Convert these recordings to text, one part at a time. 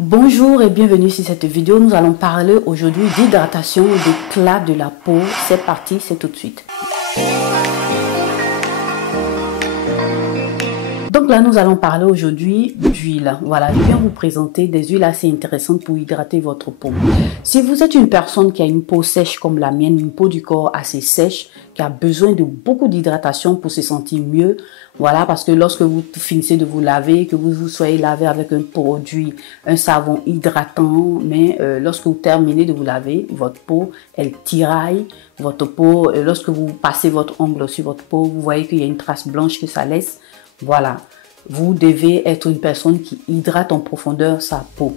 Bonjour et bienvenue sur cette vidéo. Nous allons parler aujourd'hui d'hydratation, d'éclat de la peau. C'est parti, c'est tout de suite. Donc là, nous allons parler aujourd'hui d'huile. Voilà, je viens vous présenter des huiles assez intéressantes pour hydrater votre peau. Si vous êtes une personne qui a une peau sèche comme la mienne, une peau du corps assez sèche, qui a besoin de beaucoup d'hydratation pour se sentir mieux, voilà, parce que lorsque vous finissez de vous laver, que vous soyez lavé avec un produit, un savon hydratant, mais lorsque vous terminez de vous laver, votre peau, elle tiraille, votre peau, lorsque vous passez votre ongle sur votre peau, vous voyez qu'il y a une trace blanche que ça laisse. Voilà, vous devez être une personne qui hydrate en profondeur sa peau.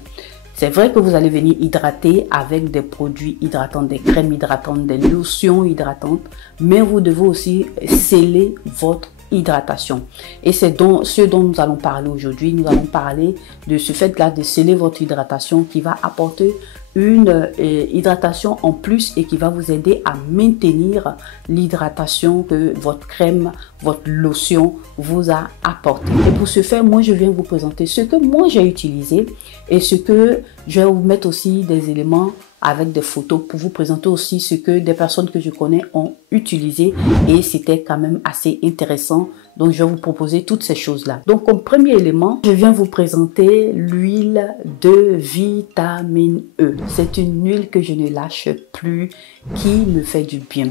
C'est vrai que vous allez venir hydrater avec des produits hydratants, des crèmes hydratantes, des lotions hydratantes, mais vous devez aussi sceller votre hydratation. Et c'est ce dont nous allons parler aujourd'hui. Nous allons parler de ce fait-là de sceller votre hydratation qui va apporter une hydratation en plus et qui va vous aider à maintenir l'hydratation que votre crème, votre lotion vous a apporté. Et pour ce faire, moi je viens vous présenter ce que moi j'ai utilisé et ce que je vais vous mettre aussi des éléments avec des photos pour vous présenter aussi ce que des personnes que je connais ont utilisé et c'était quand même assez intéressant. Donc, je vais vous proposer toutes ces choses-là. Donc, comme premier élément, je viens vous présenter l'huile de vitamine E. C'est une huile que je ne lâche plus, qui me fait du bien.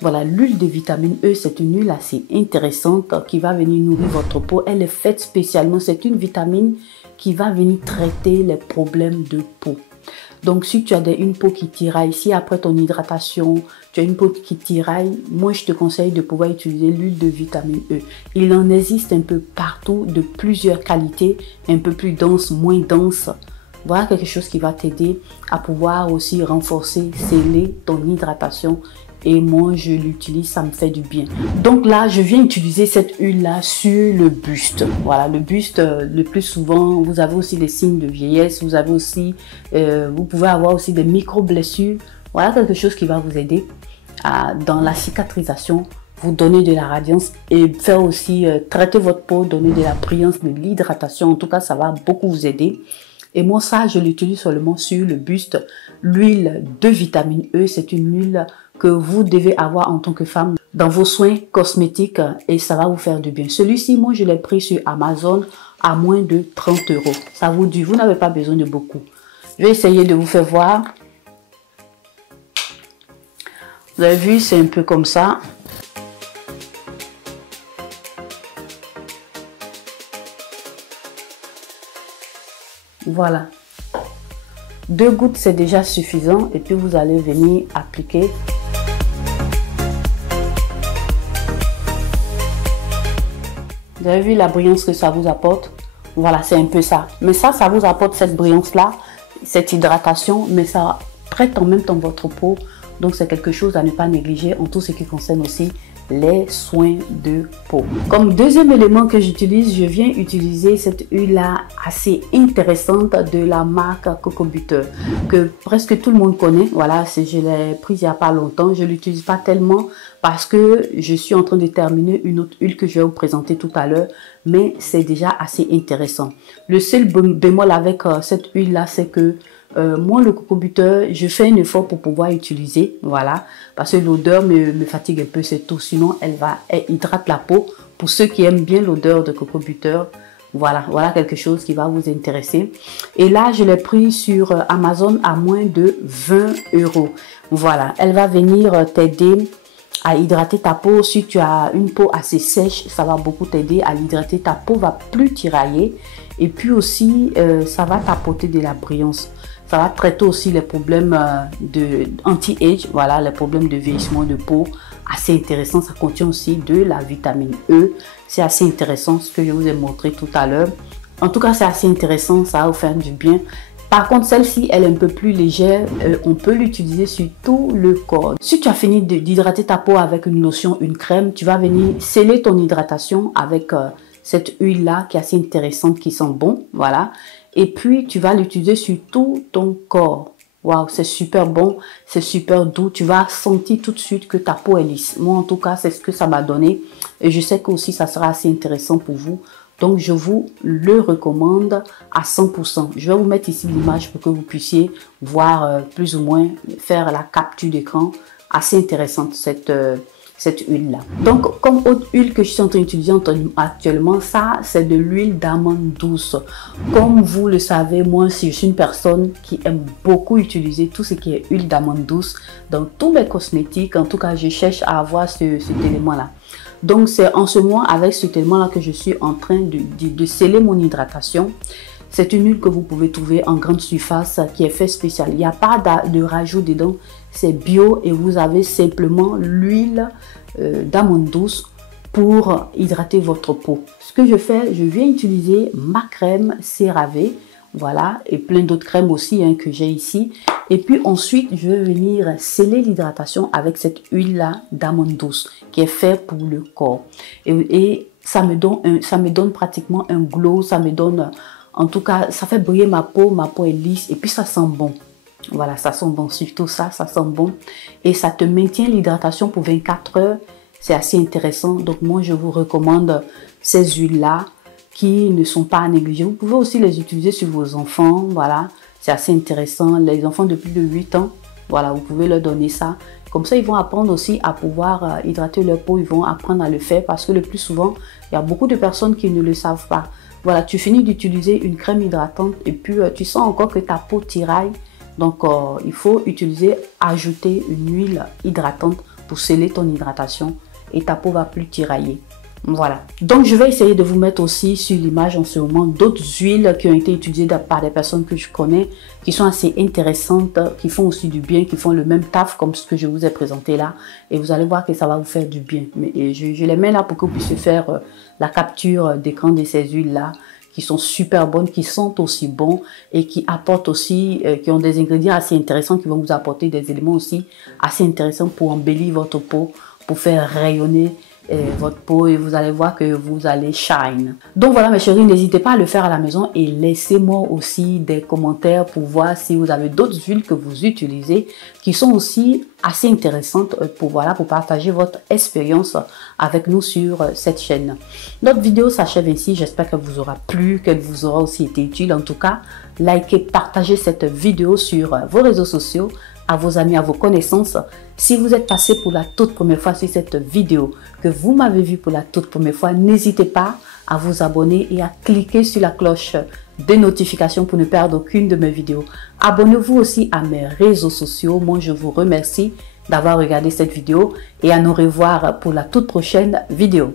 Voilà, l'huile de vitamine E, c'est une huile assez intéressante qui va venir nourrir votre peau. Elle est faite spécialement, c'est une vitamine qui va venir traiter les problèmes de peau. Donc, si tu as une peau qui tiraille, si après ton hydratation, tu as une peau qui tiraille, moi, je te conseille de pouvoir utiliser l'huile de vitamine E. Il en existe un peu partout, de plusieurs qualités, un peu plus dense, moins dense. Voilà quelque chose qui va t'aider à pouvoir aussi renforcer, sceller ton hydratation. Et moi, je l'utilise, ça me fait du bien. Donc là, je viens utiliser cette huile-là sur le buste. Voilà, le buste, le plus souvent, vous avez aussi des signes de vieillesse. Vous avez aussi, vous pouvez avoir aussi des micro-blessures. Voilà quelque chose qui va vous aider dans la cicatrisation, vous donner de la radiance et faire aussi traiter votre peau, donner de la brillance, de l'hydratation. En tout cas, ça va beaucoup vous aider. Et moi, ça, je l'utilise seulement sur le buste. L'huile de vitamine E, c'est une huile que vous devez avoir en tant que femme dans vos soins cosmétiques et ça va vous faire du bien. Celui-ci, moi, je l'ai pris sur Amazon à moins de 30 €. Ça vous dit, vous n'avez pas besoin de beaucoup. Je vais essayer de vous faire voir. Vous avez vu, c'est un peu comme ça. Voilà. 2 gouttes, c'est déjà suffisant. Et puis, vous allez venir appliquer. Vous avez vu la brillance que ça vous apporte? Voilà, c'est un peu ça. Mais ça vous apporte cette brillance-là, cette hydratation, mais ça traite en même temps votre peau. Donc, c'est quelque chose à ne pas négliger en tout ce qui concerne aussi les soins de peau. Comme deuxième élément que j'utilise, je viens utiliser cette huile-là assez intéressante de la marque Coco Butter que presque tout le monde connaît. Voilà, je l'ai prise il n'y a pas longtemps. Je ne l'utilise pas tellement parce que je suis en train de terminer une autre huile que je vais vous présenter tout à l'heure, mais c'est déjà assez intéressant. Le seul bémol avec cette huile-là, c'est que moi, le Coco Butter, je fais un effort pour pouvoir utiliser, voilà, parce que l'odeur me fatigue un peu, c'est tout. Sinon, elle hydrate la peau. Pour ceux qui aiment bien l'odeur de Coco Butter, voilà quelque chose qui va vous intéresser. Et là, je l'ai pris sur Amazon à moins de 20 €. Voilà, elle va venir t'aider à hydrater ta peau. Si tu as une peau assez sèche, ça va beaucoup t'aider à l'hydrater. Ta peau va plus tirailler. Et puis aussi, ça va t'apporter de la brillance. Ça va traiter aussi les problèmes de anti-age, voilà, les problèmes de vieillissement de peau. Assez intéressant, ça contient aussi de la vitamine E. C'est assez intéressant ce que je vous ai montré tout à l'heure. En tout cas, c'est assez intéressant, ça va vous faire du bien. Par contre, celle-ci, elle est un peu plus légère. On peut l'utiliser sur tout le corps. Si tu as fini d'hydrater ta peau avec une lotion, une crème, tu vas venir sceller ton hydratation avec cette huile-là qui est assez intéressante, qui sent bon, voilà. Et puis, tu vas l'utiliser sur tout ton corps. Waouh, c'est super bon, c'est super doux. Tu vas sentir tout de suite que ta peau est lisse. Moi, en tout cas, c'est ce que ça m'a donné. Et je sais que aussi, ça sera assez intéressant pour vous. Donc, je vous le recommande à 100%. Je vais vous mettre ici l'image pour que vous puissiez voir plus ou moins, faire la capture d'écran. Assez intéressante cette huile-là. Donc, comme autre huile que je suis en train d'utiliser actuellement, ça, c'est de l'huile d'amande douce. Comme vous le savez, moi, je suis une personne qui aime beaucoup utiliser tout ce qui est huile d'amande douce dans tous mes cosmétiques. En tout cas, je cherche à avoir cet élément-là. Donc, c'est en ce moment avec cet élément-là que je suis en train de sceller mon hydratation. C'est une huile que vous pouvez trouver en grande surface qui est fait spécial. Il n'y a pas de rajout dedans. C'est bio et vous avez simplement l'huile d'amande douce pour hydrater votre peau. Ce que je fais, je viens utiliser ma crème CeraVe. Voilà, et plein d'autres crèmes aussi que j'ai ici. Et puis ensuite, je vais venir sceller l'hydratation avec cette huile-là d'amande douce qui est faite pour le corps. Et ça me donne pratiquement un glow, ça me donne... En tout cas, ça fait briller ma peau est lisse et puis ça sent bon. Voilà, ça sent bon, surtout ça sent bon. Et ça te maintient l'hydratation pour 24 heures. C'est assez intéressant. Donc moi, je vous recommande ces huiles-là qui ne sont pas à négliger. Vous pouvez aussi les utiliser sur vos enfants. Voilà, c'est assez intéressant. Les enfants de plus de 8 ans, voilà, vous pouvez leur donner ça. Comme ça, ils vont apprendre aussi à pouvoir hydrater leur peau. Ils vont apprendre à le faire parce que le plus souvent, il y a beaucoup de personnes qui ne le savent pas. Voilà, tu finis d'utiliser une crème hydratante et puis tu sens encore que ta peau tiraille. Donc, il faut ajouter une huile hydratante pour sceller ton hydratation et ta peau va plus tirailler. Voilà. Donc, je vais essayer de vous mettre aussi sur l'image en ce moment d'autres huiles qui ont été utilisées par des personnes que je connais, qui sont assez intéressantes, qui font aussi du bien, qui font le même taf comme ce que je vous ai présenté là. Et vous allez voir que ça va vous faire du bien. Mais je les mets là pour que vous puissiez faire la capture d'écran de ces huiles-là, qui sont super bonnes, qui sentent aussi bon et qui apportent aussi, qui ont des ingrédients assez intéressants, qui vont vous apporter des éléments aussi assez intéressants pour embellir votre peau, pour faire rayonner votre peau et vous allez voir que vous allez shine. Donc voilà mes chéris, n'hésitez pas à le faire à la maison et laissez-moi aussi des commentaires pour voir si vous avez d'autres huiles que vous utilisez qui sont aussi assez intéressantes pour partager votre expérience avec nous sur cette chaîne. Notre vidéo s'achève ainsi, j'espère qu'elle vous aura plu, qu'elle vous aura aussi été utile. En tout cas, likez, partagez cette vidéo sur vos réseaux sociaux, à vos amis, à vos connaissances. Si vous êtes passé pour la toute première fois sur cette vidéo, que vous m'avez vu pour la toute première fois, n'hésitez pas à vous abonner et à cliquer sur la cloche de notification pour ne perdre aucune de mes vidéos. Abonnez-vous aussi à mes réseaux sociaux. Moi, je vous remercie d'avoir regardé cette vidéo et à nous revoir pour la toute prochaine vidéo.